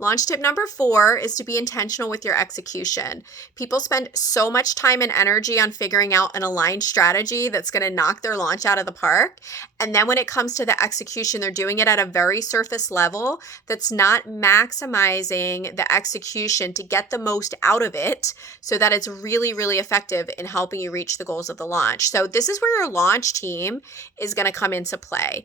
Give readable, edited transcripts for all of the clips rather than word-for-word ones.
Launch tip number 4 is to be intentional with your execution. People spend so much time and energy on figuring out an aligned strategy that's going to knock their launch out of the park. And then when it comes to the execution, they're doing it at a very surface level that's not maximizing the execution to get the most out of it so that it's really, really effective in helping you reach the goals of the launch. So this is where your launch team is going to come into play.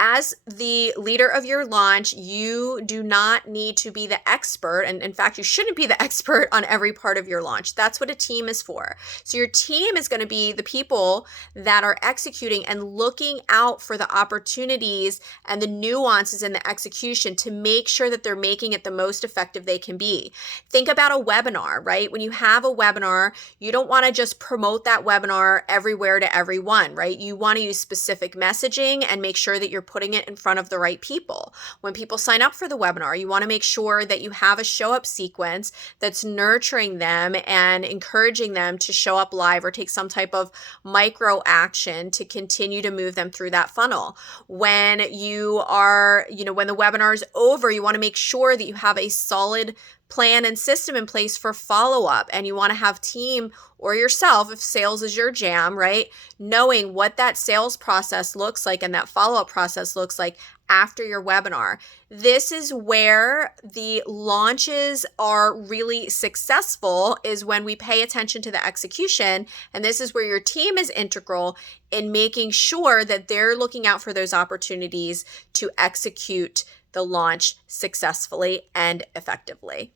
As the leader of your launch, you do not need to be the expert. And in fact, you shouldn't be the expert on every part of your launch. That's what a team is for. So your team is going to be the people that are executing and looking out for the opportunities and the nuances in the execution to make sure that they're making it the most effective they can be. Think about a webinar, right? When you have a webinar, you don't want to just promote that webinar everywhere to everyone, right? You want to use specific messaging and make sure that you're putting it in front of the right people. When people sign up for the webinar, you want to make sure that you have a show up sequence that's nurturing them and encouraging them to show up live or take some type of micro action to continue to move them through that funnel. When you are, when the webinar is over, you want to make sure that you have a solid plan and system in place for follow-up, and you want to have team or yourself, if sales is your jam, right? Knowing what that sales process looks like and that follow-up process looks like after your webinar. This is where the launches are really successful, is when we pay attention to the execution. And this is where your team is integral in making sure that they're looking out for those opportunities to execute the launch successfully and effectively.